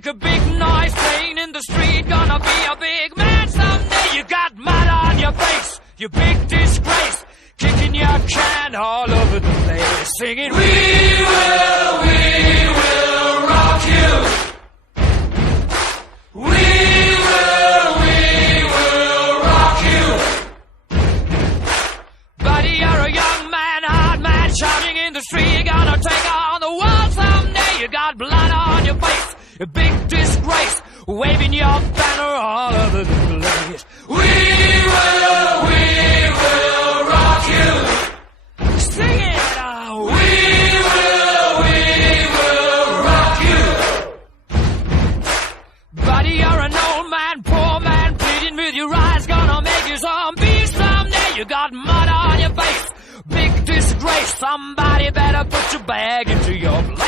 make a big noise playing in the street. Gonna be a big man someday. You got mud on your face, you big disgrace. Kicking your can all over the place, singing, we will rock you. We will rock you. Buddy, you're a young man, hard man, shouting in the street. You're gonna take on the world someday. You got blood on your face, a big disgrace, waving your banner all over the place. We will rock you. Sing it out. We will rock you. Buddy, you're an old man, poor man, pleading with your eyes. Gonna make you zombie someday. You got mud on your face, big disgrace. Somebody better put your bag into your place.